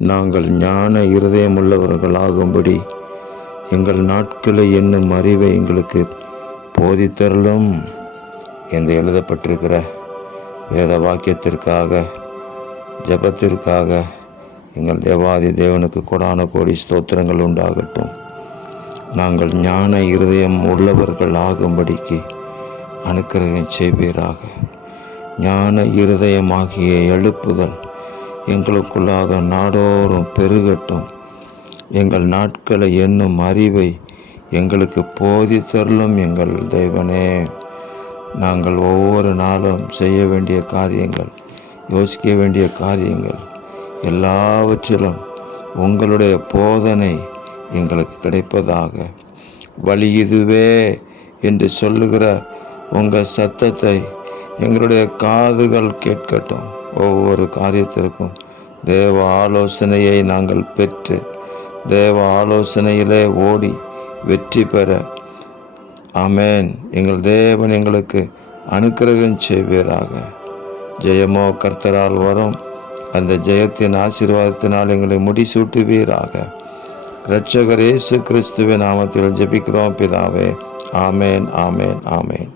நாங்கள் ஞான இருதயமுள்ளவர்களாகும்படி எங்கள் நாட்களை என்னும் அறிவை எங்களுக்கு போதித்தருளும் என்று எழுதப்பட்டிருக்கிற வேத வாக்கியத்திற்காக ஜெபத்திற்காக எங்கள் தேவாதி தேவனுக்கு கொடான கோடி ஸ்தோத்திரங்கள் உண்டாகட்டும். நாங்கள் ஞான இருதயம் உள்ளவர்கள் ஆகும்படிக்கு அனுக்கிரகம் செய்வீராக. ஞான இருதயமாகிய எழுப்புதல் எங்களுக்குள்ளாக நாடோறும் பெருகட்டும். எங்கள் நாட்களை என்னும் அறிவை எங்களுக்கு போதித்தருளும் எங்கள் தேவனே. நாங்கள் ஒவ்வொரு நாளும் செய்ய வேண்டிய காரியங்கள், யோசிக்க வேண்டிய காரியங்கள் எல்லாவற்றிலும் உங்களுடைய போதனை எங்களுக்கு கிடைப்பதாக. வழி இதுவே என்று சொல்லுகிற உங்கள் சத்தத்தை எங்களுடைய காதுகள் கேட்கட்டும். ஒவ்வொரு காரியத்திற்கும் தேவ ஆலோசனையை நாங்கள் பெற்று தேவ ஆலோசனையிலே ஓடி வெற்றி பெற ஆமென். எங்கள் தேவன் எங்களுக்கு அனுக்கிரகம் செய்வீராக. ஜெயமோ கர்த்தரால் வரும். அந்த ஜெயத்தின் ஆசீர்வாதத்தினால் எங்களை முடிசூட்டுவீராக. இரட்சகர் இயேசு கிறிஸ்துவின் நாமத்தில் ஜெபிக்கிறோம் பிதாவே. ஆமென், ஆமென், ஆமென்.